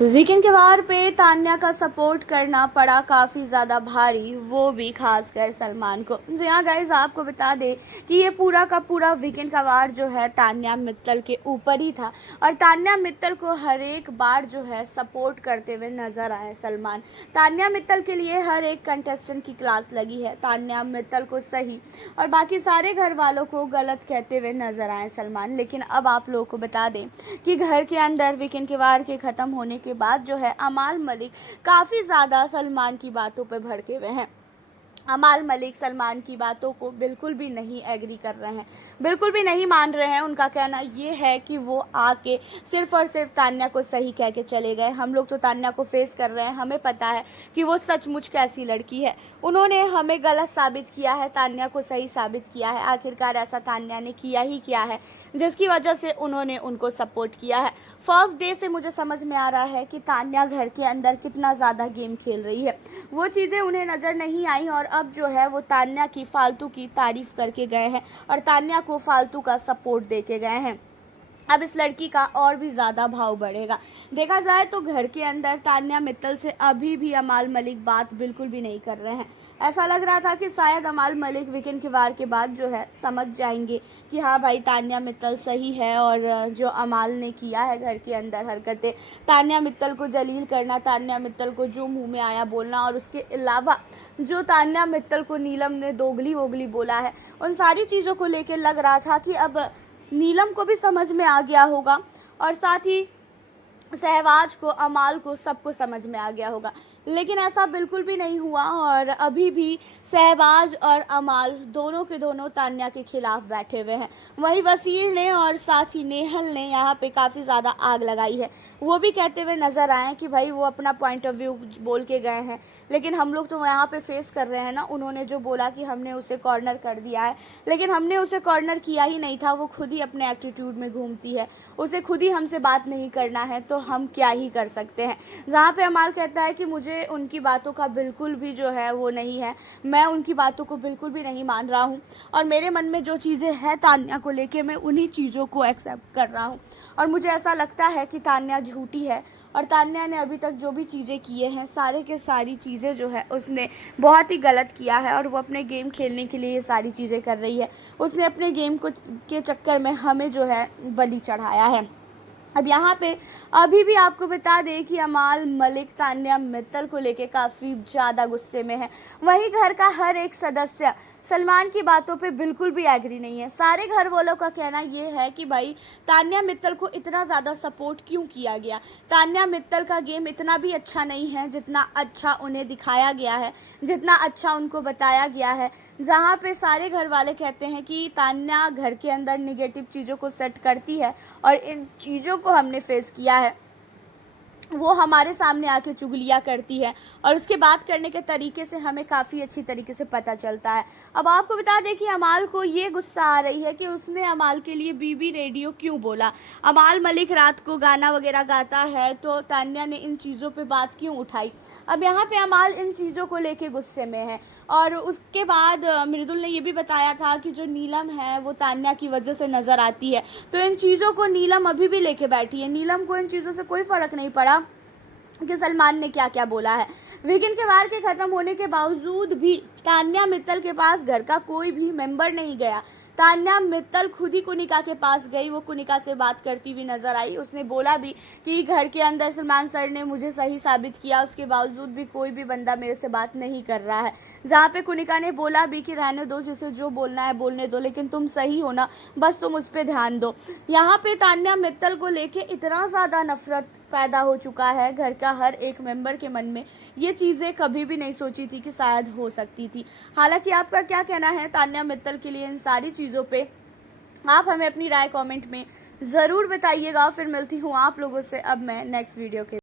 Weekend के वार पे तान्या का सपोर्ट करना पड़ा काफ़ी ज़्यादा भारी, वो भी खासकर सलमान को। जी हाँ गाइस, आपको बता दें कि ये पूरा का पूरा वीकेंड का वार जो है तान्या मित्तल के ऊपर ही था और तान्या मित्तल को हर एक बार जो है सपोर्ट करते हुए नजर आए सलमान। तान्या मित्तल के लिए हर एक कंटेस्टेंट की क्लास लगी है। तान्या मित्तल को सही और बाकी सारे घर वालों को गलत कहते हुए नजर आए सलमान। लेकिन अब आप लोगों को बता दें कि घर के अंदर वीकेंड के वार के ख़त्म होने के बाद जो है अमाल मलिक काफ़ी ज़्यादा सलमान की बातों पे भड़के हुए हैं। अमाल मलिक सलमान की बातों को बिल्कुल भी नहीं एग्री कर रहे हैं, बिल्कुल भी नहीं मान रहे हैं। उनका कहना ये है कि वो आके सिर्फ और सिर्फ तान्या को सही कह के चले गए। हम लोग तो तान्या को फेस कर रहे हैं, हमें पता है कि वो सचमुच कैसी लड़की है। उन्होंने हमें गलत साबित किया है, तान्या को सही साबित किया है। आखिरकार ऐसा तान्या ने किया ही क्या है जिसकी वजह से उन्होंने उनको सपोर्ट किया है। फर्स्ट डे से मुझे समझ में आ रहा है कि तान्या घर के अंदर कितना ज़्यादा गेम खेल रही है। वो चीज़ें उन्हें नज़र नहीं आई और अब जो है वो तान्या की फालतू की तारीफ करके गए हैं और तान्या को फालतू का सपोर्ट दे के गए हैं। अब इस लड़की का और भी ज़्यादा भाव बढ़ेगा। देखा जाए तो घर के अंदर तान्या मित्तल से अभी भी अमाल मलिक बात बिल्कुल भी नहीं कर रहे हैं। ऐसा लग रहा था कि शायद अमाल मलिक वीकेंड के वार के बाद जो है समझ जाएंगे कि हाँ भाई तान्या मित्तल सही है और जो अमाल ने किया है घर के अंदर हरकतें, तान्या मित्तल को जलील करना, तान्या मित्तल को जो मुंह में आया बोलना और उसके अलावा जो तान्या मित्तल को नीलम ने दोगली वोगली बोला है, उन सारी चीज़ों को लेकर लग रहा था कि अब नीलम को भी समझ में आ गया होगा और साथ ही सहवाज को, अमाल को, सबको समझ में आ गया होगा। लेकिन ऐसा बिल्कुल भी नहीं हुआ और अभी भी सहवाज और अमाल दोनों के दोनों तान्या के खिलाफ बैठे हुए हैं। वहीं वसीर ने और साथ ही नेहल ने यहाँ पे काफ़ी ज़्यादा आग लगाई है। वो भी कहते हुए नज़र आए कि भाई वो अपना पॉइंट ऑफ व्यू बोल के गए हैं, लेकिन हम लोग तो यहाँ पे फेस कर रहे हैं ना। उन्होंने जो बोला कि हमने उसे कॉर्नर कर दिया है, लेकिन हमने उसे कॉर्नर किया ही नहीं था। वो खुद ही अपने एटीट्यूड में घूमती है, उसे खुद ही हमसे बात नहीं करना है, तो हम क्या ही कर सकते हैं। जहाँ पे अमाल कहता है कि मुझे उनकी बातों का बिल्कुल भी जो है वो नहीं है, मैं उनकी बातों को बिल्कुल भी नहीं मान रहा हूँ और मेरे मन में जो चीज़ें हैं तान्या को लेके, मैं उन्हीं चीज़ों को एक्सेप्ट कर रहा हूँ। और मुझे ऐसा लगता है कि तान्या झूठी है और तान्या ने अभी तक जो भी चीज़ें किए हैं सारे के सारी चीज़ें जो है उसने बहुत ही गलत किया है और वो अपने गेम खेलने के लिए ये सारी चीज़ें कर रही है। उसने अपने गेम को के चक्कर में हमें जो है बलि चढ़ाया है। अब यहाँ पे अभी भी आपको बता दें कि अमाल मलिक तान्या मित्तल को लेके काफ़ी ज़्यादा गुस्से में है। वहीं घर का हर एक सदस्य सलमान की बातों पे बिल्कुल भी एग्री नहीं है। सारे घर वालों का कहना ये है कि भाई तान्या मित्तल को इतना ज़्यादा सपोर्ट क्यों किया गया। तान्या मित्तल का गेम इतना भी अच्छा नहीं है जितना अच्छा उन्हें दिखाया गया है, जितना अच्छा उनको बताया गया है। जहाँ पे सारे घर वाले कहते हैं कि तान्या घर के अंदर निगेटिव चीज़ों को सेट करती है और इन चीज़ों को हमने फेस किया है। वो हमारे सामने आके चुगलियाँ करती है और उसके बात करने के तरीके से हमें काफ़ी अच्छी तरीके से पता चलता है। अब आपको बता दें कि अमाल को ये गुस्सा आ रही है कि उसने अमाल के लिए बीबी रेडियो क्यों बोला। अमाल मलिक रात को गाना वगैरह गाता है तो तान्या ने इन चीज़ों पे बात क्यों उठाई। अब यहाँ पे अमाल इन चीज़ों को लेके गुस्से में है और उसके बाद मृदुल ने ये भी बताया था कि जो नीलम है वो तान्या की वजह से नज़र आती है, तो इन चीज़ों को नीलम अभी भी लेके बैठी है। नीलम को इन चीज़ों से कोई फ़र्क नहीं पड़ा कि सलमान ने क्या क्या बोला है। वीकेंड के वार के ख़त्म होने के बावजूद भी तान्या मित्तल के पास घर का कोई भी मेंबर नहीं गया। तान्या मित्तल खुद ही कुनिका के पास गई, वो कुनिका से बात करती हुई नजर आई। उसने बोला भी कि घर के अंदर सलमान सर ने मुझे सही साबित किया, उसके बावजूद भी कोई भी बंदा मेरे से बात नहीं कर रहा है। जहाँ पे कुनिका ने बोला भी कि रहने दो, जिसे जो बोलना है बोलने दो, लेकिन तुम सही हो ना, बस तुम उस पर ध्यान दो। यहाँ पे तान्या मित्तल को लेके इतना ज़्यादा नफरत पैदा हो चुका है घर का हर एक मेंबर के मन में। ये चीज़ें कभी भी नहीं सोची थी कि शायद हो सकती थी। हालांकि आपका क्या कहना है तान्या मित्तल के लिए इन सारी चीज़ों पे, आप हमें अपनी राय कमेंट में ज़रूर बताइएगा। फिर मिलती हूँ आप लोगों से अब मैं नेक्स्ट वीडियो के